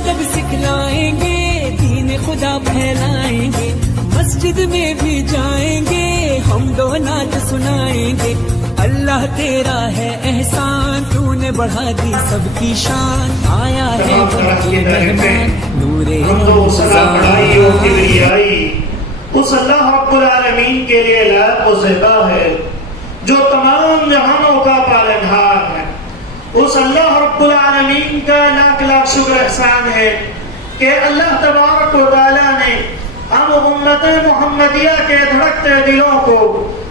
ادب سکھلائیں گے، دین خدا پھیلائیں گے، مسجد میں بھی جائیں گے، حمد و نعت سنائیں گے۔ اللہ تیرا ہے احسان، تو نے بڑھا دی سب کی شان، آیا ہے بن کے مہمان نور اس اللہ رب العالمین کے لیے لائق و زیبا ہے جو تمام جہانوں کا پالنہار ہے۔ اس اللہ رب العالمین کا لاکھ لاکھ شکر احسان ہے کہ اللہ تبارک و تعالیٰ نے ہم امت محمدیہ کے دھڑکتے دلوں کو،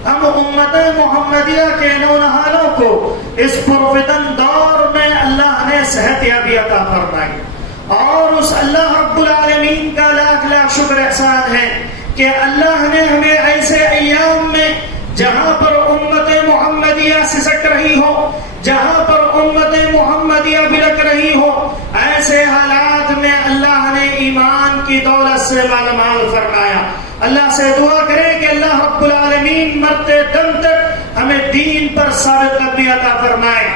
ہم امت محمدیہ کے نونہالوں کو اس پرفتن دور میں اللہ نے صحت یابی عطا فرمائی۔ اور اس اللہ رب العالمین کا لاکھ لاکھ شکر احسان ہے کہ اللہ نے ہمیں ایسے ایام میں جہاں پر امت محمدیہ سسک رہی ہو، جہاں پر امت محمدیہ بلک رہی ہو، ایسے حالات میں اللہ نے ایمان کی دولت سے مالا مال فرمایا۔ اللہ سے دعا کرے کہ اللہ رب العالمین مرتے دم تک ہمیں دین پر ثابت قدمی عطا فرمائے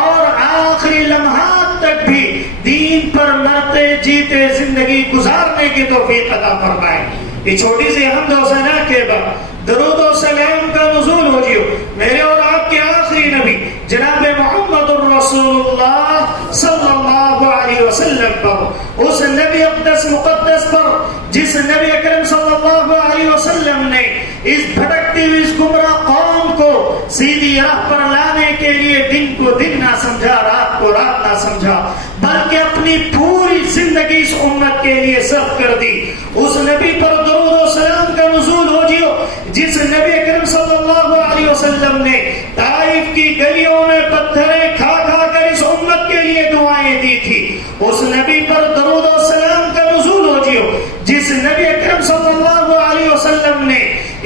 اور آخری لمحات تک بھی دین پر مرتے جیتے زندگی گزارنے کی توفیق عطا فرمائے۔ یہ چھوٹی سی حمد و ثنا کے بعد درود و سلام کا نزول ہو جیو میرے اور آپ کے آخری نبی جناب محمد الرسول اللہ صلی اللہ علیہ وسلم پر، اس نبی اقدس مقدس پر جس نبی اکرم صلی اللہ علیہ وسلم نے اس بھٹکتی ہوئی اس گمراہ قوم کو سیدھی راہ پر لانے کے لیے دن کو دن نہ سمجھا، رات کو رات نہ سمجھا، بلکہ اپنی پوری زندگی اس امت کے لیے صرف کر دی۔ اس نبی پر درود و سلام کا نزول ہو جیو جس نبی اکرم صلی اللہ علیہ وسلم نے طائف کی گلیوں میں پتھریں کھا کھا کر اس امت کے لیے دعائیں دی تھی۔ اس نبی پر درود و سلام کا نزول ہو جیو جس نبی اکرم صلی اللہ علیہ وسلم نے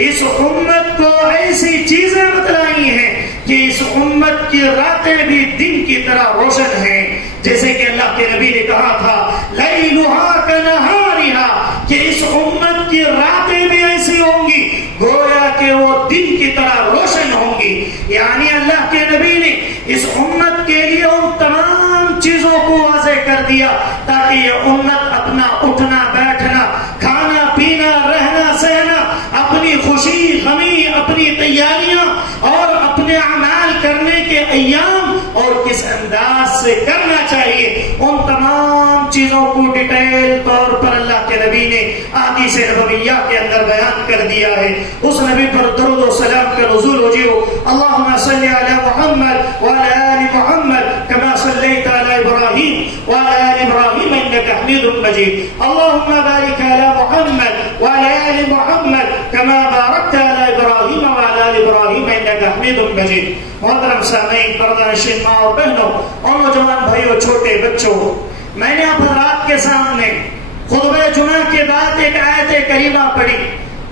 اس امت کو ایسی چیزیں بتلائی ہیں کہ اس امت کی راتیں بھی دن کی طرح روشن ہیں، جیسے کہ اللہ کے نبی نے کہا تھا لیلھا کنہارھا، کہ اس امت کی راتیں بھی ایسی ہوں گی گویا کہ وہ دن کی طرح روشن ہوں گی۔ یعنی اللہ کے نبی نے اس امت کے لیے ان تمام چیزوں کو واضح کر دیا تاکہ یہ امت اپنا اٹھنا بیٹھنا، کھانا پینا، رہنا سہنا، اپنی خوشی غمی، اپنی تیاریاں اور اپنے اعمال کرنے کے ایام اور کس انداز سے کرنا چاہیے، ان تمام چیزوں کو ڈیٹیل طور پر اللہ کے نبی نے احادیث نبویہ کے اندر بیان کر دیا ہے۔ اس نبی پر درود و سلام کا نزول ہو جیو اللہم صلی علی محمد وعلی آل محمد کما صلیت علی ابراہیم وعلی آل ابراہیم انک حمید مجید، اللہم بارک علی محمد وعلی آل محمد کما بارکت علی ابراہیم وعلی آل ابراہیم انک حمید مجید۔ محترم سامعین، پردہ نشین ماں اور بہنوں اور نوجوان بھائیوں، چھوٹے بچوں، میں نے آپ حضرات کے سامنے خطبہ جمعہ کے بعد ایک آیت کریمہ پڑھی،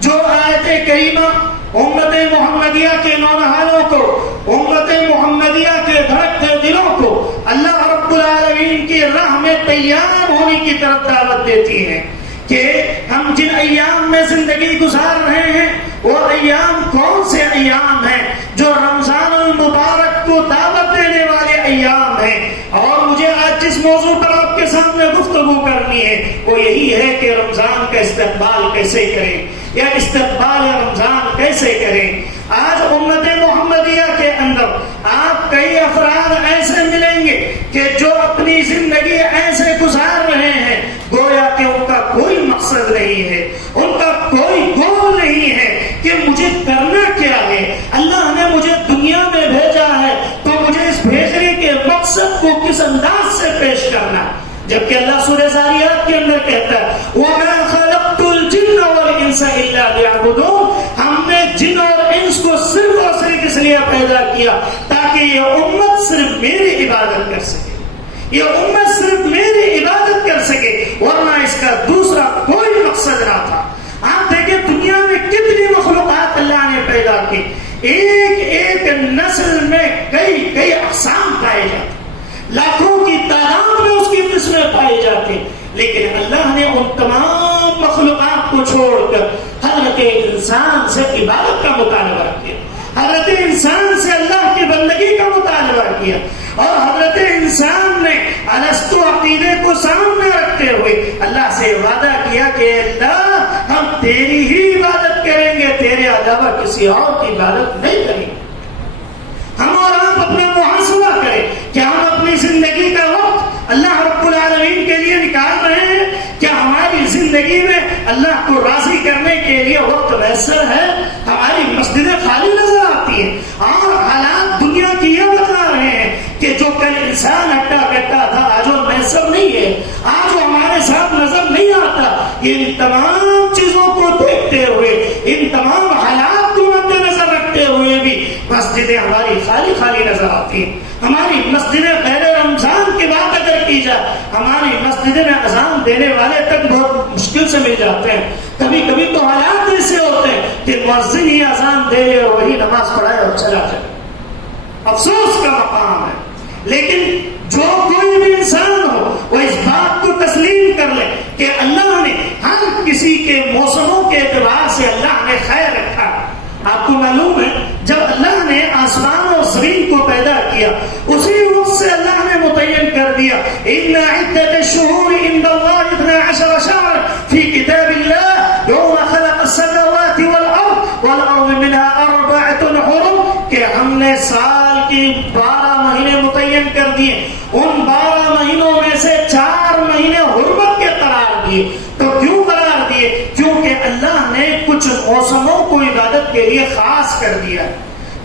جو آیت کریمہ امت محمدیہ کے نونہالوں کو، امت محمدیہ کے دھڑکتے دلوں کو اللہ رب العالمین کی راہ میں تیار ہونے کی طرف دعوت دیتی ہے کہ ہم جن ایام میں زندگی گزار رہے ہیں وہ ایام کون سے ایام ہیں؟ جو رمضان المبارک کو دعوت دینے والے ایام ہیں۔ اور مجھے آج جس موضوع پر آپ کے سامنے گفتگو کرنی ہے وہ یہی ہے کہ رمضان کا استقبال کیسے کریں یا استقبال رمضان کیسے کریں۔ آج امت محمدیہ کے اندر آپ کئی افراد ایسے ملیں گے کہ جو اپنی زندگی ایسے گزار رہے ہیں گویا کہ ان کا کوئی مقصد نہیں ہے، ان کا کوئی گول نہیں ہے کہ مجھے کرنا کیا ہے، اللہ نے مجھے دنیا میں بھیجا ہے تو مجھے اس بھیجنے کے مقصد کو کس انداز سے پیش کرنا۔ جبکہ اللہ سورہ ذاریات کے اندر کہتا ہے وَمَا خَلَقْتُ الْجِنَّ وَالْإِنسَ إِلَّا لِيَعْبُدُونَ، ہم نے جن اور انس کو صرف اور صرف اس لیے پیدا کیا تاکہ یہ امت صرف میری عبادت کر سکے، یہ امت صرف میری عبادت کر سکے، ورنہ اس کا دوسرا کوئی مقصد نہ تھا۔ آپ دیکھیں دنیا میں کتنی مخلوقات اللہ نے پیدا کی، ایک ایک نسل میں کئی کئی اقسام پائے جاتے، لاکھوں کی تعداد میں اس کی قسمیں پائی جاتی، لیکن اللہ نے ان تمام مخلوقات کو چھوڑ کر حضرت انسان سے عبادت کا مطالبہ کیا، حضرت انسان سے اللہ کی بندگی کا مطالبہ کیا، اور حضرت انسان نے الستو عقیدے کو سامنے رکھ کرتے ہوئے اللہ سے وعدہ کیا کہ اللہ ہم تیری ہی عبادت کریں گے، تیرے علاوہ کسی اور کی عبادت نہیں کریں گے۔ ہم اور آپ اپنا محاسبہ کریں، کیا ہم اپنی زندگی کا وقت اللہ رب العالمین کے لیے نکال رہے ہیں؟ کیا ہماری زندگی میں اللہ کو راضی کرنے کے لیے وقت میسر ہے؟ ہماری مسجدیں خالی نظر آتی ہیں اور حالات دنیا کی یہ بتا رہے ہیں کہ جو کل انسان ہٹا کٹا تھا آج وہ میسر نہیں ہے، آج وہ ہمارے ساتھ نظر نہیں آتا۔ ان تمام چیزوں کو دیکھتے ہوئے، ان تمام حالات کو مد نظر رکھتے ہوئے بھی مسجدیں ہماری خالی خالی نظر آتی ہیں۔ ہماری مسجدیں غیر رمضان کی بات اگر کی جائے، ہماری مسجدیں میں اذان دینے والے تک بہت مشکل سے مل جاتے ہیں۔ کبھی کبھی تو حالات ایسے ہوتے ہیں کہ مؤذن ہی اذان دے لے اور وہی نماز پڑھائے اور چلا جائے۔ افسوس کا مقام ہے، لیکن جو کوئی بھی انسان ہو وہ اس بات کو تسلیم کر لے کہ اللہ نے ہر کسی کے موسموں کے اعتبار سے اللہ نے خیر رکھا۔ آپ کو معلوم ہے جب اللہ نے آسمان اور زمین کو پیدا کیا اسی وقت سے اللہ نے متعین کر دیا ان عدت الشہور عند اللہ 12 شهرا فی کتاب اللہ یوم خلق السماوات والارض منها 4 حرم، کہ ہم نے سال کی 12 مہینے متعین کر دیے، ان 12 مہینوں میں سے 4 مہینے حرمت کے قرار دیے۔ تو کیوں قرار دیے؟ کیونکہ اللہ نے کچھ موسموں کو عبادت کے لیے خاص کر دیا،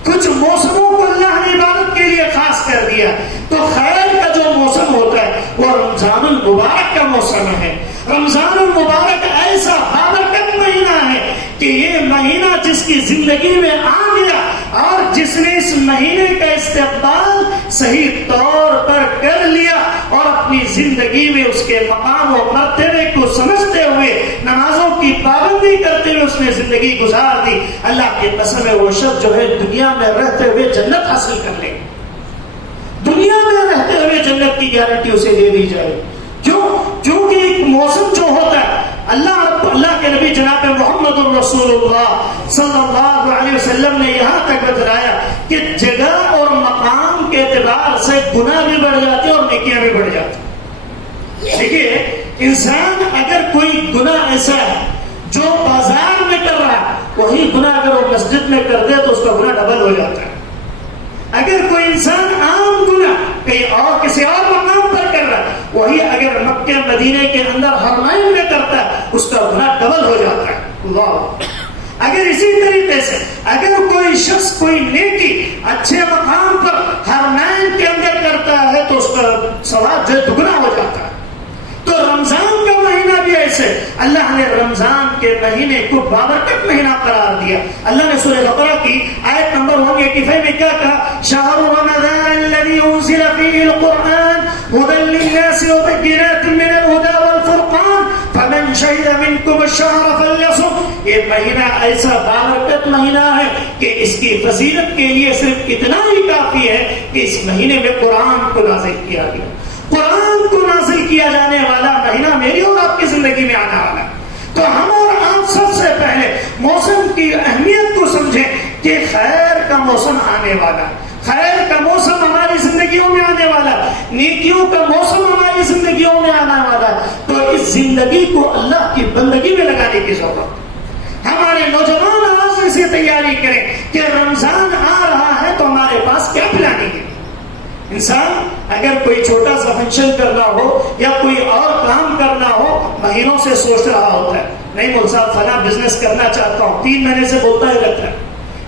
کچھ موسموں کو اللہ نے عبادت کے لیے خاص کر دیا۔ تو خیر کا جو موسم ہوتا ہے وہ رمضان المبارک کا موسم ہے۔ رمضان المبارک ایسا بابرکت مہینہ ہے کہ یہ مہینہ جس کی زندگی میں آ گیا اور جس نے اس مہینے کا استقبال صحیح طور پر کر لیا اور اپنی زندگی میں اس کے مقام و مرتبے کو سمجھتے ہوئے نمازوں کی پابندی کرتے ہوئے اس نے زندگی گزار دی، اللہ کی قسم ہے وہ شخص جو ہے دنیا میں رہتے ہوئے جنت حاصل کر لے، دنیا میں رہتے ہوئے جنت کی گارنٹی اسے دے دی جائے۔ کیوں؟ کیونکہ ایک موسم جو ہوتا ہے اللہ کے نبی جناب محمد الرسول اللہ صلی اللہ علیہ وسلم نے یہاں تک بتلایا کہ جگہ اور مقام کے اعتبار سے گناہ بھی بڑھ جاتے ہیں اور نیکیاں بھی بڑھ جاتی ہیں۔ دیکھیے انسان اگر کوئی گناہ ایسا ہے جو بازار میں کر رہا ہے وہی گناہ اگر وہ مسجد میں کر دے تو اس کا گناہ ڈبل ہو جاتا ہے۔ اگر کوئی انسان عام گناہ کہیں اور کسی اور مقام پر کر رہا ہے وہی اگر مکہ مدینے کے اندر حرمین میں کرتا ہے اس کا گناہ ڈبل ہو جاتا ہے۔ اللہ، اگر اسی طریقے سے اگر کوئی شخص کوئی نیکی اچھے مقام پر حرمین کے اندر کرتا ہے تو اس کا ثواب جو دگنا ہو جاتا ہے۔ تو رمضان کا مہینہ بھی ایسے اللہ نے رمضان کے مہینے کو بابرکت مہینہ قرار دیا۔ اللہ نے سورہ بقرہ کی آیت نمبر 185 میں کیا کہا؟ شہر رمضان الذي انزل فيه القرآن هدى للناس وبينات من الهدى والفرقان فمن شهد منكم الشهر فليصم۔ یہ مہینہ ایسا بابرکت مہینہ ہے کہ اس کی فضیلت کے لیے صرف اتنا ہی کافی ہے کہ اس مہینے میں قرآن کو نازل کیا گیا۔ قرآن کو نازل کیا جانے والا مہینہ میری اور آپ کی زندگی میں آنے والا ہے۔ تو ہم اور آپ سب سے پہلے موسم کی اہمیت کو سمجھیں کہ خیر کا موسم آنے والا، خیر کا موسم ہماری زندگیوں میں آنے والا، نیکیوں کا موسم ہماری زندگیوں میں آنے والا۔ تو اس زندگی کو اللہ کی بندگی میں لگانے کی ضرورت۔ ہمارے نوجوان آج سے تیاری کریں کہ رمضان آ رہا ہے تو ہمارے پاس کیا پلاننگ ہے۔ انسان اگر کوئی چھوٹا سا فنکشن کرنا ہو یا کوئی اور کام کرنا ہو مہینوں سے سوچ رہا ہوتا ہے، نہیں مول صاحب فلاں بزنس کرنا چاہتا ہوں، 3 مہینے سے بولتا ہی رہتا ہے۔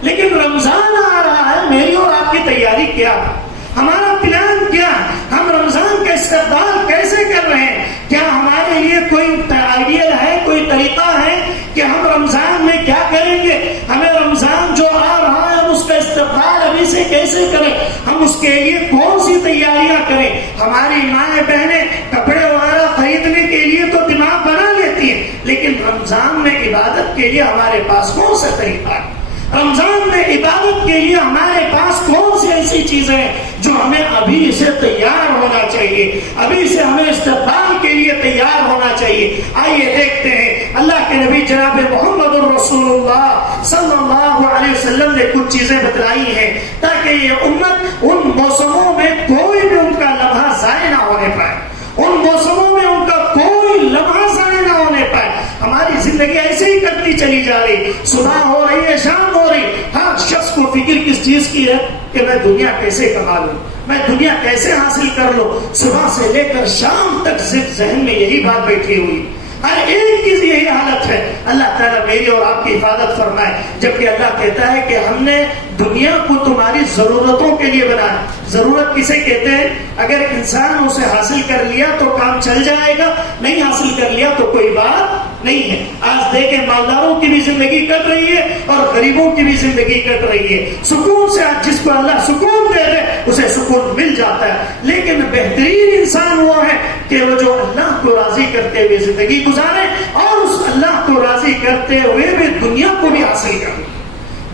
لیکن رمضان آ رہا ہے، میری اور آپ کی تیاری کیا ہے؟ ہمارا پلان کیا ہے؟ ہم رمضان کا استقبال کیسے کر رہے ہیں؟ کیا ہمارے لیے کوئی آئیڈیل ہے، کوئی طریقہ ہے کہ ہم رمضان میں کیا کریں گے؟ ہمیں رمضان جو آ رہا ہے اس کا استقبال ابھی سے کیسے کریں؟ ہم اس کے لیے کون سی تیاریاں کریں؟ ہماری مائیں بہنیں کپڑے وغیرہ خریدنے کے لیے تو دماغ بنا لیتی ہیں، لیکن رمضان میں عبادت کے لیے ہمارے پاس کون سا طریقہ ہے؟ رمضان میں عبادت کے لیے ہمارے پاس کون سی ایسی چیزیں ہیں جو ہمیں ابھی سے تیار ہونا چاہیے، ابھی سے ہمیں استقبال کے لیے تیار ہونا چاہیے؟ آئیے دیکھتے ہیں اللہ کے نبی جناب محمد الرسول اللہ صلی اللہ علیہ وسلم نے کچھ چیزیں بتلائی ہیں تاکہ یہ امت ان موسموں میں کوئی بھی ان کا لمحہ ضائع نہ ہونے پائے، ان موسموں میں ان کا کوئی چلی جا رہی، صبح ہو رہی ہے، شام ہو رہی، ہر شخص کو فکر کس چیز کی ہے کہ میں دنیا کیسے کما لوں، میں دنیا کیسے حاصل کر لوں. صبح سے لے کر شام تک صرف ذہن میں یہی بات بیٹھی ہوئی، ہر ایک کی یہی حالت ہے. اللہ تعالیٰ میری اور آپ کی حفاظت فرمائے. جبکہ اللہ کہتا ہے کہ ہم نے دنیا کو تمہاری ضرورتوں کے لیے بنایا. ضرورت کسے کہتے ہیں؟ اگر انسان اسے حاصل کر لیا تو کام چل جائے گا، نہیں حاصل کر لیا تو کوئی بات نہیں ہے. آج دیکھیں مالداروں کی بھی زندگی کٹ رہی ہے اور غریبوں کی بھی زندگی کٹ رہی ہے. سکون سے آج جس کو اللہ سکون دے دے اسے سکون مل جاتا ہے. لیکن بہترین انسان وہ ہے کہ وہ جو اللہ کو راضی کرتے ہوئے زندگی گزارے اور اس اللہ کو راضی کرتے ہوئے بھی دنیا کو بھی حاصل کرے.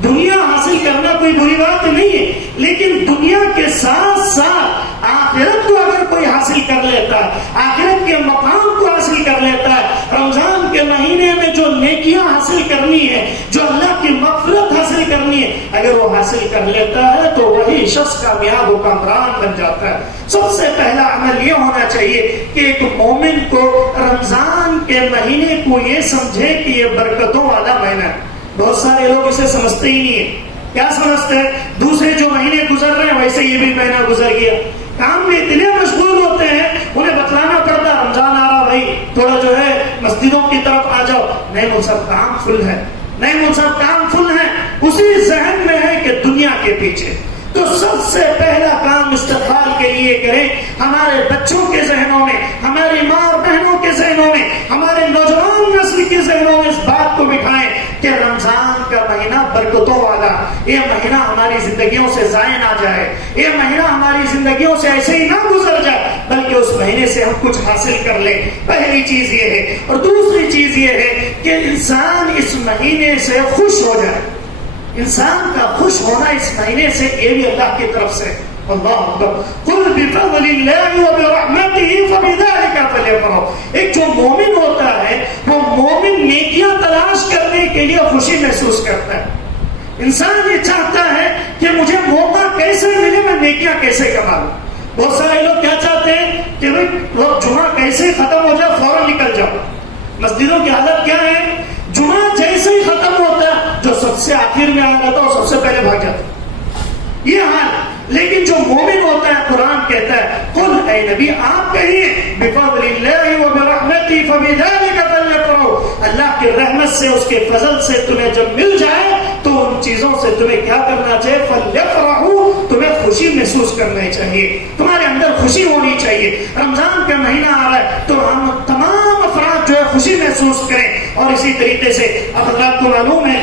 دنیا حاصل کرنا کوئی بری بات نہیں ہے، لیکن دنیا کے ساتھ ساتھ آخرت کو اگر کوئی حاصل کر لیتا ہے، آخرت کے مقام کو حاصل کر لیتا ہے، رمضان کے مہینے میں جو نیکیاں حاصل کرنی ہے، جو اللہ کی مغفرت حاصل کرنی ہے، اگر وہ حاصل کر لیتا ہے تو وہی شخص کامیاب و کامران بن جاتا ہے. سب سے پہلا عمل یہ ہونا چاہیے کہ ایک مومن کو رمضان کے مہینے کو یہ سمجھے کہ یہ برکتوں والا مہینہ ہے. بہت سارے لوگ اسے سمجھتے ہی نہیں ہیں. کیا سمجھتے ہیں؟ دوسرے جو مہینے گزر رہے ہیں ویسے یہ بھی مہینہ گزر گیا. کام میں اتنے مشغول ہوتے ہیں انہیں بتلانا پڑتا رمضان آ رہا بھائی تھوڑا جو ہے مسجدوں کی طرف آ جاؤ. نہیں وہ سب کام فل ہے، نہیں وہ سب کام فل ہے. اسی ذہن میں ہے کہ دنیا کے پیچھے. تو سب سے پہلا کام استقبال کے لیے کریں. ہمارے بچوں کے ذہنوں میں، ہماری ماں اور بہنوں کے ذہنوں میں، ہمارے نوجوان نسل کے ذہنوں میں اس بات کو بٹھائیں کہ رمضان کا مہینہ برکتوں والا. یہ مہینہ ہماری زندگیوں سے ضائع نہ جائے، یہ مہینہ ہماری زندگیوں سے ایسے ہی نہ گزر جائے بلکہ اس مہینے سے ہم کچھ حاصل کر لیں. پہلی چیز یہ ہے. اور دوسری چیز یہ ہے کہ انسان اس مہینے سے خوش ہو جائے. انسان کا خوش ہونا اس مہینے سے یہ بھی اللہ کی طرف سے. اللہ اکبر. قل بفضل اللہ وبرحمتہ فبذلک فلیفرحوا. ایک جو مومن ہوتا ہے وہ مومن نیکیاں تلاش کرنے کے لیے خوشی محسوس کرتا ہے. انسان یہ چاہتا ہے کہ مجھے موقع کیسے ملے، میں نیکیاں کیسے کما لوں. بہت سارے لوگ کیا چاہتے ہیں کہ بھائی جمعہ کیسے ختم ہو جائے فوراً نکل جاؤ. مسجدوں کی حالت کیا ہے؟ جمعہ جیسے ہی ختم ہوتا ہے جو سب سے آخر میں آ جاتا ہے وہ سب سے پہلے بھاگ جاتا ہے. یہ حال. لیکن جو مومن ہوتا ہے قرآن کہتا ہے قل اے نبی آپ کہیے بفضل اللہ وبرحمتہ فبذلک فلیفرحوا. اللہ کی رحمت سے، اس کے فضل سے تمہیں جب مل جائے تو ان چیزوں سے تمہیں کیا کرنا چاہیے؟ فلیفرحوا. تمہیں خوشی محسوس کرنا چاہیے، تمہارے اندر خوشی ہونی چاہیے. رمضان کا مہینہ آ رہا ہے تو ہم تمام افراد جو ہے خوشی محسوس کریں. اور اسی طریقے سے اب حضرات کو معلوم ہے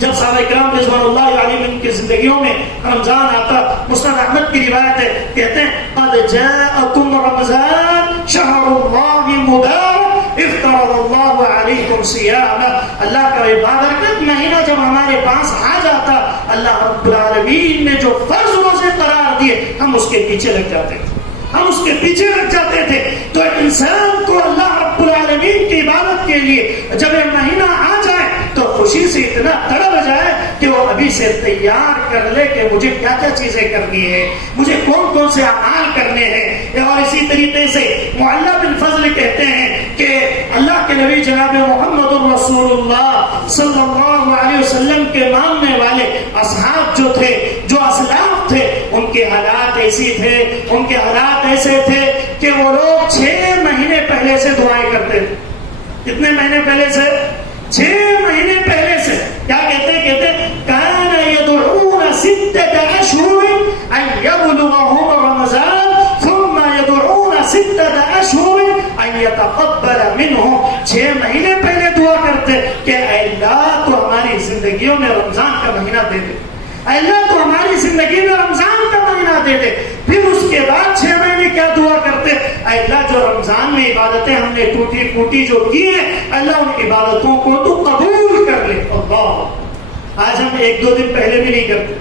جب صحابہ کرام رضوان اللہ علیہم کی زندگیوں میں رمضان آتا، مسند احمد کی روایت ہے، کہتے ہیں قد جاءکم رمضان شہر اللہ مبارک افترض اللہ علیکم صیامہ. اللہ کا بابرکت مہینہ جب ہمارے پاس آ جاتا اللہ رب العالمین نے جو فرض روزے قرار دیے ہم اس کے پیچھے لگ جاتے تھے، ہم اس کے پیچھے لگ جاتے تھے. تو انسان کو اللہ رب العالمین کی عبادت کے لیے جب یہ مہینہ آ جائے تو خوشی سے اتنا تڑپ جائے کہ وہ ابھی سے تیار کر لے کہ مجھے کیا کیا چیزیں کرنی ہے، مجھے کون کون سے اعمال کرنے ہیں. اور اسی طریقے سے معلّہ بن فضل کہتے ہیں کہ اللہ کے نبی جناب محمد رسول اللہ صلی اللہ علیہ وسلم کے ماننے والے اصحاب جو تھے، جو اسلاف تھے، ان کے حالات ایسی تھے، ان کے حالات ایسے تھے کہ وہ لوگ 6 مہینے پہلے سے دعائیں کرتے تھے. کتنے مہینے پہلے سے؟ 6 مہینے پہلے سے. کیا کہتے ہیں؟ کہتے ہیں کان یدعون 6 اشہر ان یبلغهم رمضان ثم یدعون 6 اشہر ان یتقبل منهم. 6 مہینے پہلے دعا کرتے کہ اے اللہ تو ہماری زندگیوں میں رمضان کا مہینہ دے دے، اے اللہ تو ہماری زندگی میں رمضان کا مہینہ دے دے. پھر اس کے بعد 6 مہینے کیا دعا کرتے؟ اے اللہ جو رمضان میں عبادتیں ہم نے ٹوٹی پھوٹی جو کی ہیں اللہ ان عبادتوں کو تو قبول کر لے. اللہ آج ہم 1-2 دن پہلے بھی نہیں کرتے.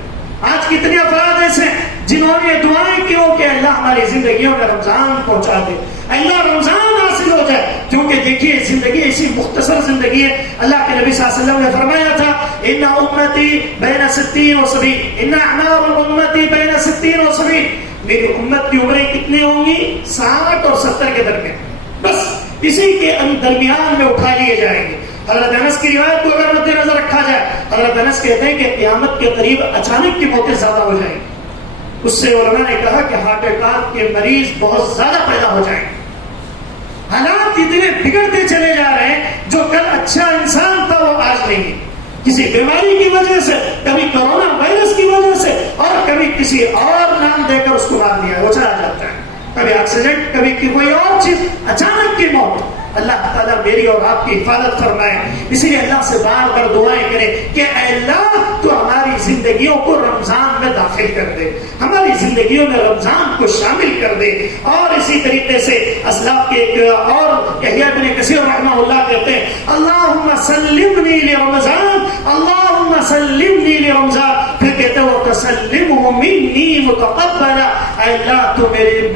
آج کتنے افراد ایسے جنہوں نے دعائیں کیوں کہ اللہ ہماری زندگیوں میں رمضان پہنچا دے، اللہ رمضان حاصل ہو جائے. کیونکہ دیکھیے زندگی ایسی مختصر زندگی ہے. اللہ کے نبی صلی اللہ علیہ وسلم نے فرمایا تھا ان امتی بین 60 و 70، ان اعمار امتی بین 60 و 70. میری امت کی عمریں کتنی ہوں گی؟ 60 اور 70 کے درمیان. بس اسی کے درمیان میں اٹھا لیے جائیں گے. حضرت انس کی روایت کو اگر مد نظر رکھا جائے، حضرت انس کہتے ہیں کہ قیامت کے قریب اچانک کی موتیں زیادہ ہو جائیں گی۔ اس سے علماء نے کہا کہ ہارٹ اٹیک کے مریض بہت زیادہ پیدا ہو جائیں گے۔ حالات اتنے بگڑتے چلے جا رہے ہیں، جو کل اچھا انسان تھا وہ آج نہیں ہے، کسی بیماری کی وجہ سے، کبھی کورونا وائرس کی وجہ سے، اور کبھی کسی اور نام دے کر اس کو مار دیا، وہ چلا جاتا ہے، کبھی ایکسیڈنٹ، کبھی کوئی اور چیز، اچانک کی موت۔ اللہ تعالیٰ میری اور آپ کی حفاظت فرمائے، اسی لیے اللہ سے بار بار دعائیں کریں کہ اے اللہ تو ہماری زندگیوں کو رمضان میں داخل کر دے، ہماری زندگیوں میں رمضان کو شامل کر دے۔ اور اسی طریقے سے اسلاف کے ایک اور یحییٰ بن کثیر رحمہ اللہ کہتے ہیں اللہم سلمنی لرمضان، اللہم سلمنی لرمضان، پھر کہتے ہیں وتسلمہ منی متقبلا، اے اللہ تو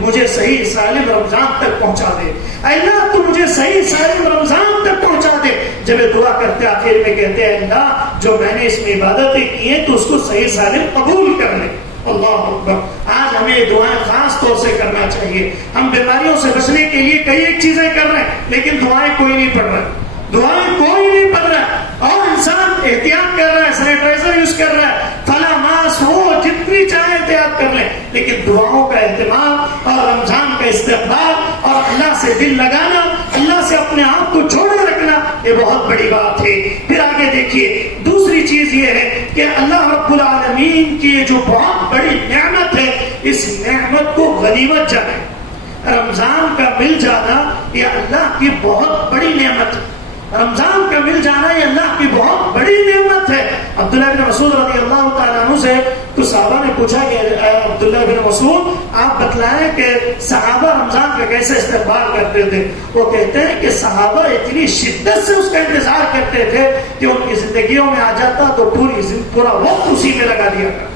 مجھے صحیح سالم رمضان تک پہنچا دے، اے اللہ تو مجھے صحیح سالم رمضان تک پہنچا دے۔ جب یہ دعا کرتے آخر میں کہتے ہیں اللہ جو میں نے اس میں عبادتیں کی ہیں تو اس کو صحیح سالم قبول کر لے۔ اللہ اکبر۔ آج ہمیں یہ دعائیں خاص طور سے کرنا چاہیے۔ ہم بیماریوں سے بچنے کے لیے کئی ایک چیزیں کر رہے ہیں، لیکن دعائیں کوئی نہیں پڑھ رہا، دعائیں کوئی نہیں پڑھ رہا، اور انسان احتیاط کر رہا ہے، سینیٹائزر یوز کر رہا ہے، فلاں ماسک ہو، جتنی چاہے احتیاط کر لیں، لیکن دعاؤں کا اہتمام اور رمضان کا استقبال اور اللہ سے دل لگانا، اللہ سے اپنے آپ کو جوڑے رکھنا، یہ بہت بڑی بات ہے۔ پھر آگے دیکھیے دوسری چیز یہ ہے کہ اللہ رب العالمین کی جو بہت بڑی نعمت ہے، اس نعمت کو غنیمت جانے۔ رمضان کا مل جانا یہ اللہ کی بہت بڑی نعمت ہے، رمضان کا مل جانا یہ اللہ کی بہت بڑی نعمت ہے۔ عبداللہ بن مسعود رضی اللہ تعالیٰ عنہ سے تو صحابہ نے پوچھا کہ عبداللہ بن مسعود آپ بتلائیں کہ صحابہ رمضان کا کیسے استقبال کرتے تھے؟ وہ کہتے ہیں کہ صحابہ اتنی شدت سے اس کا انتظار کرتے تھے کہ ان کی زندگیوں میں آ جاتا تو پورا وقت اسی میں لگا دیا کرتے،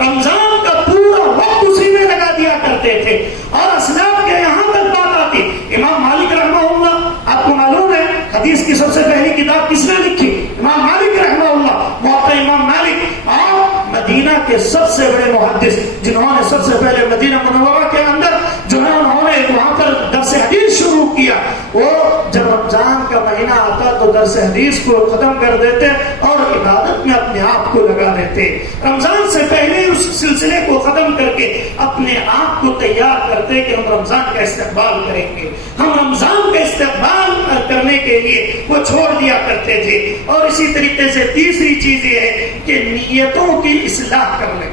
رمضان کا پورا وقت اسی میں لگا دیا کرتے تھے۔ اور اسلاف کے یہاں تک بات آتی، امام مالک رحمہ اللہ، آپ کو معلوم ہے حدیث کی سب سے پہلی کتاب کس نے لکھی؟ امام مالک رحمہ اللہ، موطا امام مالک، اور مدینہ کے سب سے بڑے محدث جنہوں نے سب سے پہلے مدینہ منورہ کے اندر جنہوں نے وہاں پر درس حدیث شروع کیا، وہ جب رمضان کا مہینہ آتا تو درس حدیث کو ختم کر دیتے اور عبادت میں اپنے آپ کو لگا لیتے۔ رمضان سے پہلے اس سلسلے کو ختم کر کے اپنے آپ کو تیار کرتے کہ ہم رمضان کا استقبال کریں گے، ہم رمضان کا استقبال کرنے کے لیے وہ چھوڑ دیا کرتے تھے۔ اور اسی طریقے سے تیسری چیز یہ ہے کہ نیتوں کی اصلاح کر لیں۔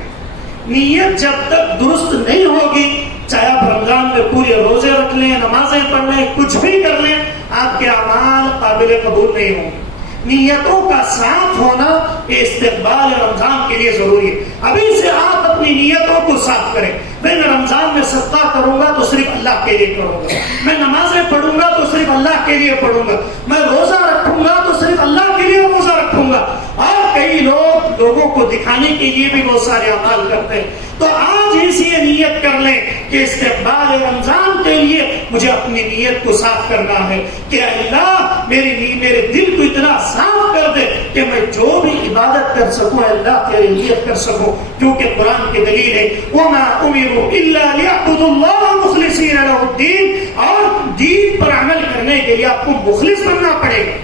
نیت جب تک درست نہیں ہوگی، چاہے آپ رمضان میں پورے روزے رکھ لیں، نمازیں پڑھ لیں، کچھ بھی کر لیں، آپ کے اعمال قابل قبول نہیں ہوں گے۔ نیتوں کا صاف ہونا یہ استقبال رمضان کے لیے ضروری ہے۔ ابھی سے آپ اپنی نیتوں کو صاف کریں۔ میں رمضان میں صدقہ کروں گا تو صرف اللہ کے لیے کروں گا، میں نمازیں پڑھوں گا تو صرف اللہ کے لیے پڑھوں گا، میں روزہ رکھوں گا تو صرف اللہ کے لیے روزہ رکھوں گا۔ اور کئی لوگ لوگوں کو دکھانے کے لیے بھی بہت سارے اعمال کرتے ہیں۔ تو آج اسی نیت کر لیں کہ استقبال رمضان کے لیے مجھے اپنی نیت کو صاف کرنا ہے کہ اللہ میرے دل کو اتنا صاف کر دے کہ میں جو بھی عبادت کر سکوں اللہ کے لیے نیت کر سکوں، کیونکہ قرآن کی دلیل ہے وَمَا أُمِرُوا إِلَّا لِيَعْبُدُوا اللَّهَ مُخْلِصِينَ لَهُ الدِّينَ، اور دین پر عمل کرنے کے لیے آپ کو مخلص بننا پڑے گا۔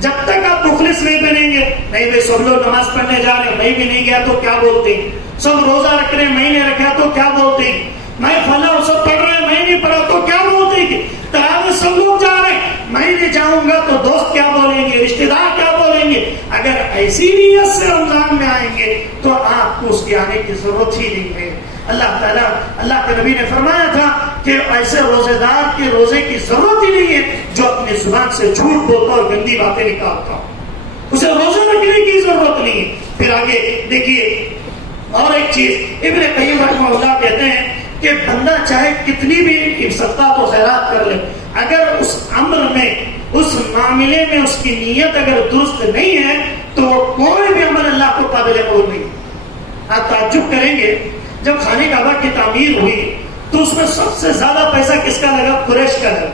جب تک آپ مخلص نہیں بنیں گے، نہیں بھائی سب لوگ نماز پڑھنے جا رہے ہیں، میں بھی نہیں گیا تو کیا بولتے ہیں، سب روزہ رکھ رہے ہیں میں نے رکھا تو کیا بولتے ہیں، میں فلاں سب پڑھ رہے ہیں میں نہیں پڑھا تو کیا بولتے ہیں، تراویح سب لوگ جا رہے ہیں میں نہیں جاؤں گا تو دوست کیا بولیں گے، رشتے دار کیا بولیں گے۔ اگر ایسی نیت سے رمضان میں آئیں گے تو آپ کو اس کے آنے کی ضرورت ہی نہیں ہے۔ اللہ تعالیٰ، اللہ کے نبی نے فرمایا تھا کہ ایسے روزے دار کے روزے کی ضرورت ہی نہیں ہے جو اپنی زبان سے جھوٹ بولتا اور گندی باتیں نکالتا ہو، اسے روزہ رکھنے کی ضرورت نہیں ہے۔ پھر آگے دیکھیے اور ایک چیز، ابن قیم رحمہ اللہ کہتے ہیں کہ بندہ چاہے کتنی بھی صدقات و خیرات کر لے، اگر اس امر میں، اس معاملے میں اس کی نیت اگر درست نہیں ہے تو کوئی بھی عمل اللہ کو قابل قبول نہیں۔ آپ تعجب کریں گے جب خانہ کعبہ کی تعمیر ہوئی تو اس میں سب سے زیادہ پیسہ کس کا لگا؟ قریش کا لگا،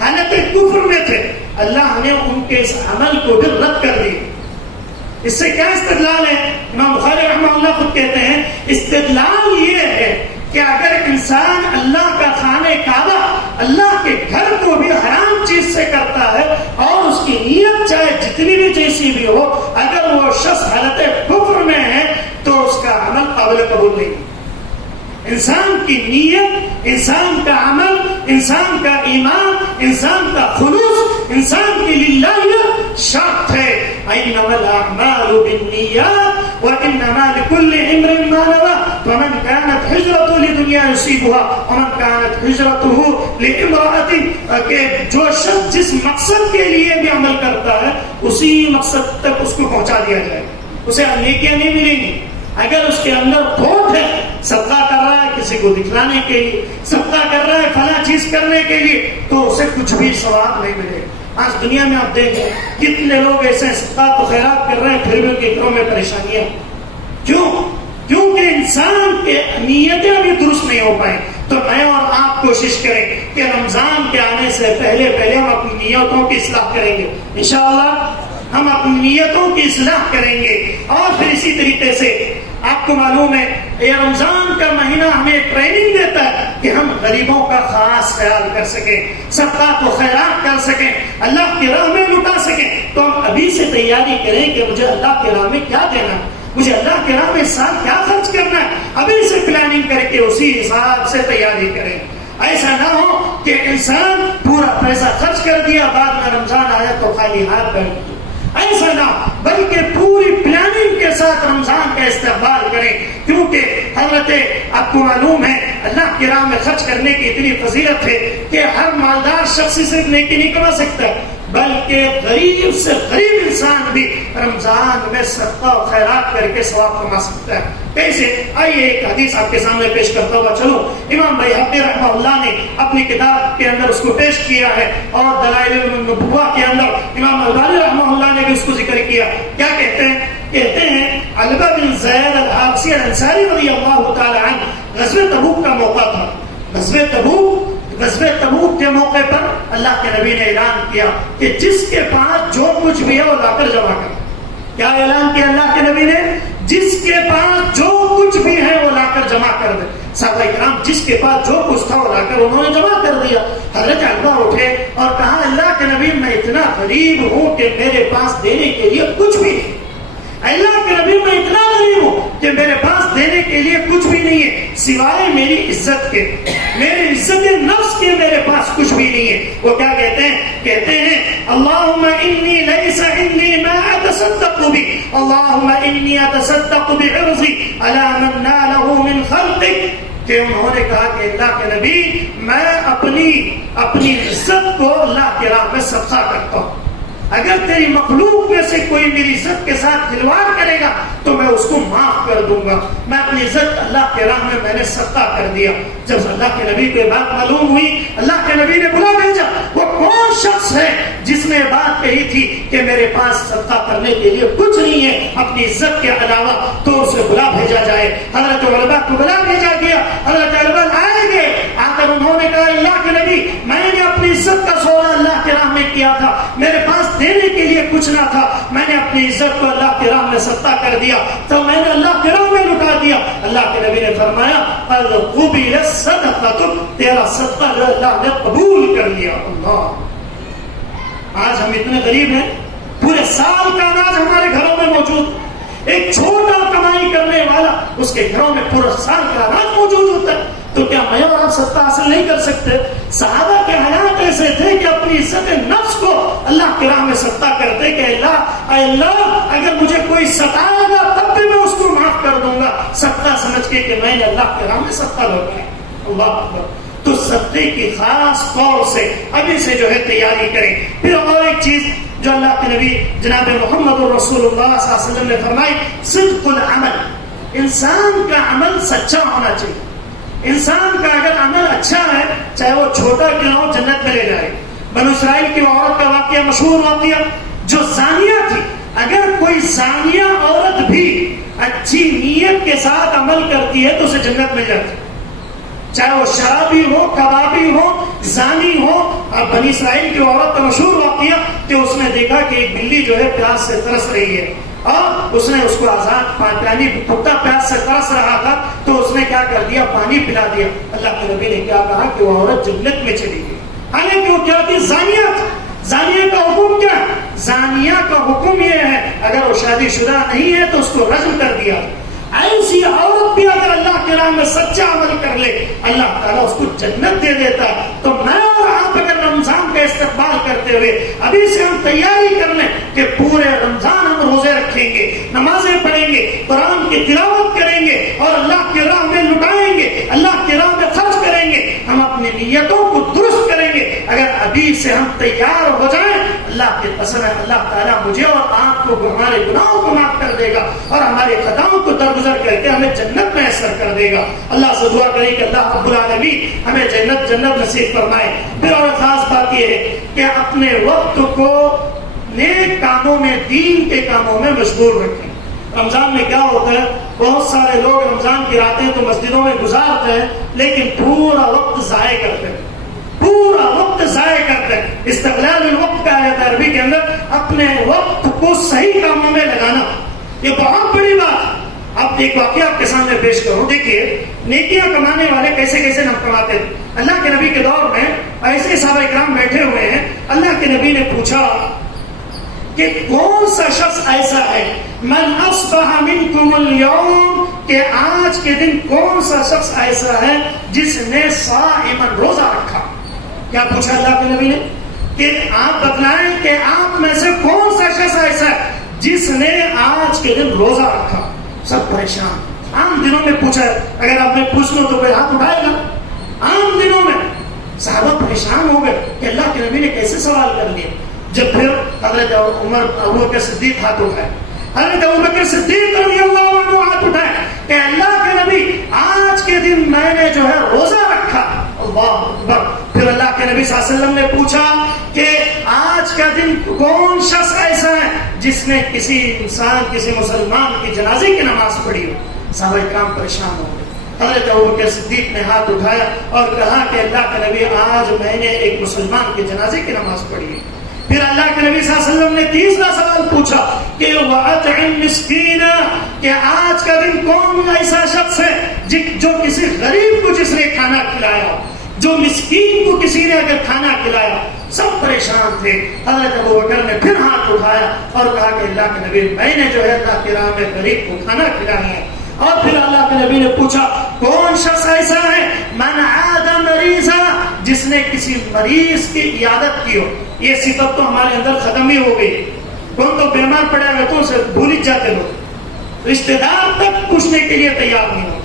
حالانکہ کفر میں تھے، اللہ نے ان کے اس عمل کو بھی رد کر دیا۔ اس سے کیا استدلال ہے؟ امام بخاری رحمہ اللہ خود کہتے ہیں استدلال یہ ہے کہ اگر انسان اللہ کا خانہ کعبہ، اللہ کے گھر کو بھی حرام چیز سے کرتا ہے اور اس کی نیت چاہے جتنی جتنی بھی جیسی بھی ہو، اگر وہ شخص حالت کفر میں ہے تو اس کا عمل قابل قبول نہیں. انسان کی نیت، انسان کا عمل، انسان کا ایمان، انسان کا خلوص، انسان کی للہیت شرط ہے. انما الاعمال بالنیات وانما لكل امرئ ما نوى فمن كانت هجرته لدنيا يصيبها ومن كانت هجرته لامرأة، کہ جو شخص جس مقصد کے لیے بھی عمل کرتا ہے اسی مقصد تک اس کو پہنچا دیا جائے، اسے نیکیاں نہیں ملیں گی. اگر اس کے اندر کھوٹ ہے، صدقہ کر رہا ہے کسی کو دکھلانے کے لیے، صدقہ کر رہا ہے فلاں چیز کرنے کے لیے، تو اسے کچھ بھی ثواب نہیں ملے. آج دنیا میں آپ دیکھیں کتنے لوگ ایسے صدقات و خیرات کر رہے ہیں پھر بھی ان کے گھروں میں پریشانیاں. کیوں؟ کیونکہ انسان کے نیتیں ابھی درست نہیں ہو پائیں. تو میں اور آپ کوشش کریں کہ رمضان کے آنے سے پہلے ہم اپنی نیتوں کی اصلاح کریں گے. انشاءاللہ ہم اپنی نیتوں کی اصلاح کریں گے. اور پھر اسی طریقے سے آپ کو معلوم ہے یہ رمضان کا مہینہ ہمیں ٹریننگ دیتا ہے کہ ہم غریبوں کا خاص خیال کر سکیں، صدقات و خیرات کر سکیں، اللہ کی راہ میں لٹا سکیں. تو ہم ابھی سے تیاری کریں کہ مجھے اللہ کی راہ میں کیا دینا ہے، مجھے اللہ کے راہ میں اس سال کیا خرچ کرنا ہے. ابھی سے پلاننگ کر کے اسی حساب سے تیاری کریں. ایسا نہ ہو کہ انسان پورا پیسہ خرچ کر دیا، بعد میں رمضان آیا تو خالی ہاتھ بیٹھ گیا. ایسا نہ، بلکہ پوری پلاننگ کے ساتھ رمضان کا استقبال کریں. کیونکہ حضرت آپ کو معلوم ہے اللہ کی راہ میں خرچ کرنے کی اتنی فضیلت ہے کہ ہر مالدار شخص صرف نیکی نہیں کما سکتا، بلکہ غریب سے غریب انسان بھی رمضان میں صدقہ و خیرات کر کے ثواب کما سکتا ہے. کیسے؟ آئیے ایک حدیث آپ کے سامنے پیش کرتا ہوا چلو. امام بیہقی رحمہ اللہ نے اپنی کتاب کے اندر اس کو پیش کیا ہے، اور دلائل النبوہ کے اندر امام البانی رحمہ اللہ نے بھی اس کو ذکر کیا. کیا کہتے ہیں؟ کہتے ہیں علبہ بن زید الحابسی الانصاری رضی اللہ تعالی عنہ، غزوہ تبوک کا موقع تھا. غزوہ تبوک کے موقع پر اللہ کے نبی نے اعلان کیا کہ جس کے پاس جو کچھ بھی ہے وہ لا کر جمع کر. کیا اعلان کیا اللہ کے نبی نے؟ جس کے پاس جو کچھ بھی ہے وہ لا کر جمع کر دے. صحابہ کرام جس کے پاس جو کچھ تھا وہ لا کر انہوں نے جمع کر دیا. حضرت علبہ اٹھے اور کہا اللہ کے نبی میں اتنا غریب ہوں کہ میرے پاس دینے کے لیے کچھ بھی نہیں. اللہ کے نبی میں اتنا غریب ہوں کہ میرے پاس دینے کے لیے کچھ بھی نہیں ہے سوائے میری عزت کے، میری عزت نفس کے میرے پاس کچھ بھی نہیں ہے. وہ کیا کہتے ہیں؟ کہتے ہیں اللہم انی لیس عنی ما اتصدق بھی، اللہم انی اتصدق بعرضی علی من نالہ من خلقک. کہ انہوں نے کہا کہ اللہ کے نبی میں اپنی عزت کو اللہ کے راہ میں صدقہ کرتا ہوں. اگر تیری مخلوق میں سے کوئی میری عزت کے ساتھ کھلواڑ کرے گا تو میں اس کو معاف کر دوں گا. میں اپنی عزت اللہ کے راہ میں نے صدقہ کر دیا. جب اللہ کے نبی کو یہ بات معلوم ہوئی، اللہ کے نبی نے بلا بھیجا وہ کون شخص ہے جس نے بات کہی تھی کہ میرے پاس صدقہ کرنے کے لیے کچھ نہیں ہے اپنی عزت کے علاوہ، تو اسے بلا بھیجا جائے. حضرت علبہ کو بلا بھیجا گیا. حضرت علبہ آئے گے، آ کر انہوں نے کہا اللہ کے نبی میں نے اپنی عزت کا سودا اللہ کے راہ میں کیا تھا، میرے پاس دینے کے لیے کچھ نہ تھا، میں نے اپنی عزت کو اللہ کے راہ میں صدقہ کر دیا تو میں نے اللہ کے راہ میں لٹا دیا. اللہ کے نبی نے فرمایا قبل صدقۃ، تیرا صدقہ جو اللہ نے قبول کر لیا. اللہ، آج ہم اتنے غریب ہیں پورے سال کا اناج ہمارے گھروں میں موجود، ایک چھوٹا کمائی کرنے والا اس کے گھروں میں پورا سال کا اناج موجود ہوتا ہے. تو کیا میں اور آپ صدقہ حاصل نہیں کر سکتے؟ صحابہ کے حالات ایسے تھے کہ اپنی عزت نفس کو اللہ کی راہ میں صدقہ کرتے کہ اے اللہ اگر مجھے کوئی ستائے گا تب بھی میں اس کو معاف کر دوں گا، صدقہ سمجھ کے کہ میں نے اللہ کی راہ میں صدقہ لوٹایا. اللہ اکبر. تو صدقے کی خاص طور سے ابھی سے جو ہے تیاری کریں. پھر اور ایک چیز جو اللہ کے نبی جناب محمد رسول اللہ صلی اللہ علیہ وسلم نے فرمائی، صدق العمل. انسان کا عمل سچا ہونا چاہیے. انسان کا اگر عمل اچھا ہے چاہے وہ چھوٹا کیوں ہو جنت میں لے جائے. بنو اسرائیل کی عورت کا واقعہ، مشہور واقعہ، جو زانیہ تھی، اگر کوئی زانیہ عورت بھی اچھی نیت کے ساتھ عمل کرتی ہے تو اسے جنت مل جاتی ہے، چاہے وہ شرابی ہو، کبابی ہو، زانی ہو. اب بنی اسرائیل کی عورت کا مشہور واقعہ کہ اس نے دیکھا کہ ایک بلی جو ہے پیاس سے ترس رہی ہے اور اس نے اس کو آزاد پانی، کتا پیاس سے ترس رہا تھا تو اس نے کیا کر دیا، پانی پلا دیا. اللہ کے نبی نے کیا کہا کہ وہ عورت جنت میں چلی گئی. حالانکہ وہ کیا تھی؟ زانیہ تھی. زانیہ کا حکم کیا ہے؟ زانیہ کا حکم یہ ہے اگر وہ شادی شدہ نہیں ہے تو اس کو رجم کر دیا. ایسی عورت بھی اگر اللہ کے راہ میں سچا عمل کر لے اللہ تعالیٰ اس کو جنت دے دیتا. تو میں اور آپ اگر رمضان کا استقبال کرتے ہوئے ابھی سے ہم تیاری کر لیں کہ پورے رمضان ہم روزے رکھیں گے, نمازیں پڑھیں گے, قرآن کی تلاوت کریں گے اور اللہ کی راہ میں لٹائیں گے, اللہ کی راہ میں خرچ کریں گے, ہم اپنی نیتوں کو درست کریں گے. اگر ابھی سے ہم تیار ہو جائیں اللہ کی قسم ہے اللہ تعالیٰ مجھے اور آپ کو ہمارے گناہوں کو معاف کر دے گا اور ہمارے خطاؤں کو درگزر کر کے ہمیں جنت میں میسر کر دے گا. اللہ سے دعا کریں کہ اللہ رب العالمین ہمیں جنت نصیب فرمائے. پھر اور خاص بات یہ ہے کہ اپنے وقت کو نیک کاموں میں, دین کے کاموں میں مشغول رکھیں. رمضان میں کیا ہوتا ہے, بہت سارے لوگ رمضان کی راتیں تو مسجدوں میں گزارتے ہیں لیکن پورا وقت ضائع کرتے ہیں, پورا وقت ضائع کرتے ہیں. استغلال الوقت کا آیت عربی کے اندر اپنے وقت کو صحیح کاموں میں لگانا, یہ بہت بڑی بات. اب ایک واقعہ آپ کے سامنے پیش کروں. دیکھیے نیکیاں کمانے والے کیسے کیسے نہ کماتے ہیں. اللہ کے نبی کے دور میں ایسے صحابہ کرام بیٹھے ہوئے ہیں. اللہ کے نبی نے پوچھا کہ کون سا شخص ایسا ہے من اصبح منکم اليوم, کہ آج کے دن کون سا شخص ایسا ہے جس نے صائما روزہ رکھا. کیا پوچھا اللہ کے نبی نے کہ آپ بتلائیں کہ آپ میں سے کون سا شخص ایسا ہے جس نے آج کے دن روزہ رکھا. سب پریشان. عام دنوں میں پوچھا ہے, اگر آپ نے پوچھ لو تو کوئی ہاتھ اٹھائے گا. عام دنوں میں صحابہ پریشان ہو گئے کہ اللہ کے نبی نے کیسے سوال کر لیا. جب پھر حضرت عمر ابو بکر صدیق ہاتھ اٹھائے, حضرت ابو بکر صدیق رضی اللہ عنہ ہاتھ اٹھائے کہ اللہ کے نبی آج کے دن میں نے جو ہے روزہ رکھا. اللہ اکبر. پھر اللہ کے نبی صلی اللہ علیہ وسلم نے پوچھا کہ آج کا دن کون شخص ایسا ہے جس نے کسی انسان, کسی مسلمان کی جنازے کی نماز پڑھی ہو. صحابہ کرام پریشان ہو گئے. حضرت ابوبکر صدیق نے ہاتھ اٹھایا اور کہا کہ اللہ کے نبی آج میں نے ایک مسلمان کے جنازے کی نماز پڑھی ہے. پھر اللہ کے نبی صلی اللہ علیہ وسلم نے تیسرا سوال پوچھا کہ وَأَطْعِمْ مِسْكِينًا, کہ آج کا دن کون ایسا شخص ہے جو کسی غریب کو جس نے کھانا کھلایا, جو مسکین کو کسی نے اگر کھانا کھلایا. سب پریشان تھے. حضرت ابوبکر نے پھر ہاتھ اٹھایا اور کہا کہ اللہ کے نبی میں نے جو ہے اللہ کی راہ میں غریب کو کھانا کھلایا ہے. اور پھر اللہ کے نبی نے پوچھا کون شخص ایسا ہے من عاد مریضا, جس نے کسی مریض کی عیادت کی ہو. یہ صفت تو ہمارے اندر ختم ہی ہو گئی. کون تو بیمار پڑا ہے تو اسے بھول ہی جاتے لوگ, رشتے دار تک پوچھنے کے لیے تیار نہیں ہو.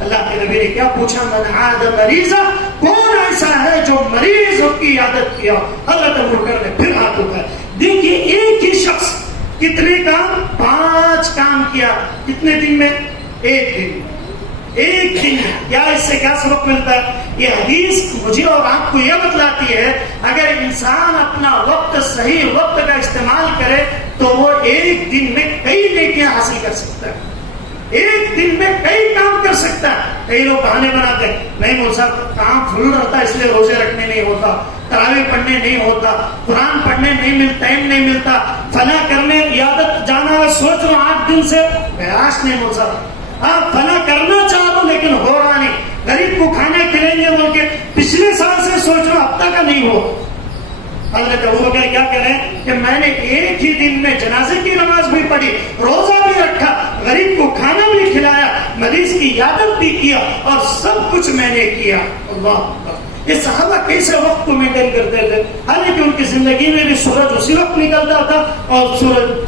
اللہ کے نبی نے کیا پوچھا من عاد مریضا, کون ایسا ہے جو مریض کی عیادت کیا. حضرت ابوبکر نے پھر ہاتھ اٹھایا. دیکھیے ایک ہی شخص کتنے کام, 5 کام کیا. کتنے دن میں؟ ایک دن. ایک دن. کیا اس سے کیا سبق ملتا ہے؟ یہ حدیث مجھے اور آپ کو یہ بتلاتی ہے اگر انسان اپنا وقت صحیح وقت کا استعمال کرے تو وہ ایک دن میں کئی نیکیاں حاصل کر سکتا ہے. ایک دن میں کئی کام کر سکتا ہے. کئی لوگ بہانے بناتے ہیں, نہیں مول صاحب کام فل رہتا ہے اس لیے روزے رکھنے نہیں ہوتا, تراویح پڑھنے نہیں ہوتا, قرآن پڑھنے نہیں ملتا, ٹائم نہیں ملتا, فلاں کرنے عیادت جانا ہے سوچ رہا 8 دن سے. بیاش نہیں مول صاحب, آپ فلاں کرنا چاہ رہا لیکن ہو رہا نہیں. غریب کو کھانا کھلائیں گے بول کے پچھلے سال سے سوچ رہا اب تک کا نہیں ہو. حضرت ابوبکر کیا کہہ رہے ہیں کہ میں نے ایک ہی دن میں جنازے کی نماز بھی پڑھی, روزہ بھی رکھا, غریب کو کھانا بھی کھلایا, مریض کی عیادت بھی کیا اور سب کچھ میں نے کیا. اللہ, یہ صحابہ کیسے وقت کو مینٹین کرتے تھے. حالانکہ ان کی زندگی میں بھی سورج اسی وقت نکلتا تھا اور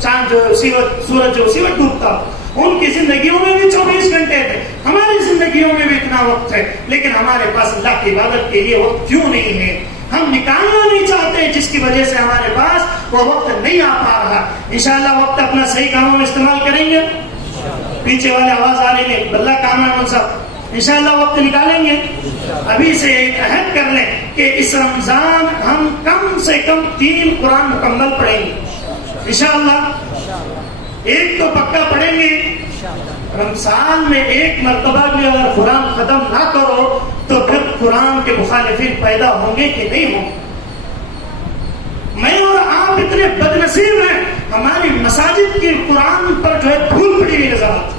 چاند جو سورج جو اسی وقت ڈوبتا تھا. ان کی زندگیوں میں بھی 24 گھنٹے تھے, ہماری زندگیوں میں بھی اتنا وقت ہے, لیکن ہمارے پاس اللہ کی عبادت کے لیے وقت کیوں نہیں ہے؟ ہم نکالنا نہیں چاہتے, جس کی وجہ سے ہمارے پاس وہ وقت نہیں آ پا رہا. انشاءاللہ وقت اپنا صحیح کاموں میں استعمال کریں گے. پیچھے والے آواز آ رہی ہے بلّہ کام ہے صاحب, انشاءاللہ وقت نکالیں گے. ابھی سے ایک عہد کر لیں کہ اس رمضان ہم کم سے کم 3 قرآن مکمل پڑھیں گے انشاءاللہ. ایک تو پکا پڑھیں گے. رمضان میں ایک مرتبہ بھی اگر قرآن ختم نہ کرو تو پھر قرآن کے مخالفین پیدا ہوں گے کہ نہیں ہوں گے؟ میں اور آپ اتنے بد نصیب ہیں, ہماری مساجد کی قرآن پر جو ہے دھول پڑی ہوئی نظر آتی.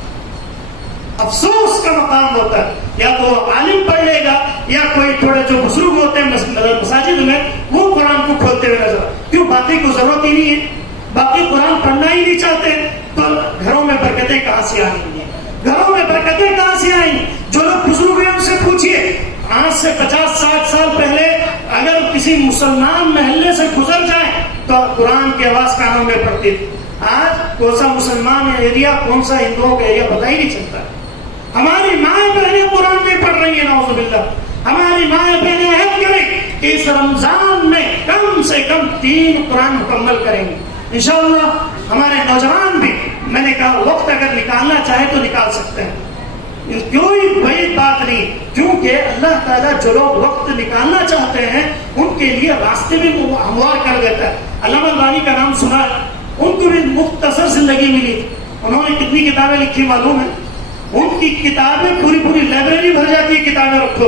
افسوس کا مقام ہوتا ہے, یا تو عالم پڑھ لے گا یا کوئی تھوڑے جو بزرگ ہوتے ہیں مساجد میں وہ قرآن کو کھولتے ہوئے نظر. کیوں؟ باقی کو ضرورت ہی نہیں ہے. باقی قرآن پڑھنا ہی نہیں چاہتے تو گھروں میں برکتیں کہاں سے آئیں گی؟ گھروں میں برکتیں کہاں سے آئیں؟ جو لوگ بزرگ ہیں ان سے پوچھیے، آج سے 50-60 سال پہلے اگر کسی مسلمان محلے سے گزر جائے تو قرآن کی آواز کانوں میں پڑتی تھی. آج کون سا مسلمان ایریا کون سا ہندوؤں کا ایریا پتہ ہی نہیں چلتا. ہماری مائیں بہنیں قرآن نہیں پڑھ رہی ہیں، نعوذ باللہ. ہماری مائیں بہنیں عہد کریں کہ اس رمضان میں کم سے کم 3 قرآن مکمل کریں گے انشاءاللہ. ہمارے نوجوان بھی، میں نے کہا وقت اگر نکالنا چاہے تو نکال سکتے ہیں، کوئی بڑی بات نہیں، کیونکہ اللہ تعالیٰ جو لوگ وقت نکالنا چاہتے ہیں ان کے لیے راستے بھی ہموار کر دیتا ہے. علامہ البانی کا نام سنا ہے، ان کو بھی مختصر زندگی ملی. انہوں نے کتنی کتابیں لکھی معلوم ہے؟ ان کی کتابیں پوری لائبریری بھر جاتی ہے کتابیں رکھو.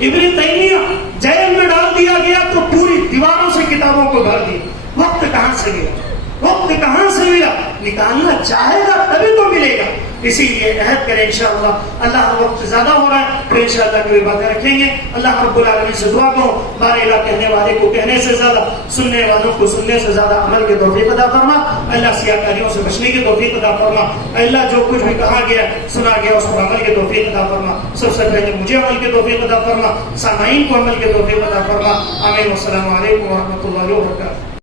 ابن تیمیہ جیل میں ڈال دیا گیا تو پوری دیواروں سے کتابوں کو بھر دی. وقت کہاں سے ملا؟ وقت کہاں سے ملا؟ نکالنا چاہے گا تبھی تو ملے گا. اسی لیے عہد کریں انشاءاللہ. اللہ وقت زیادہ ہو رہا ہے تو انشاءاللہ کوئی باتیں رکھیں گے. اللہ رب العالمین سے دعا کرو بارے اللہ کہنے والے کو کہنے سے زیادہ، سننے والوں کو سننے سے زیادہ عمل کی توفیق عطا فرما. اللہ سیاکاریوں سے بچنے کی توفیق عطا فرما. اللہ جو کچھ بھی کہا گیا سنا گیا اس پر عمل کی توفیق عطا فرما. سب سے پہلے مجھے عمل کی توفیق عطا فرما، سامعین کو عمل کی توفیق عطا فرما. آمین. والسلام علیکم ورحمۃ اللہ وبرکاتہ.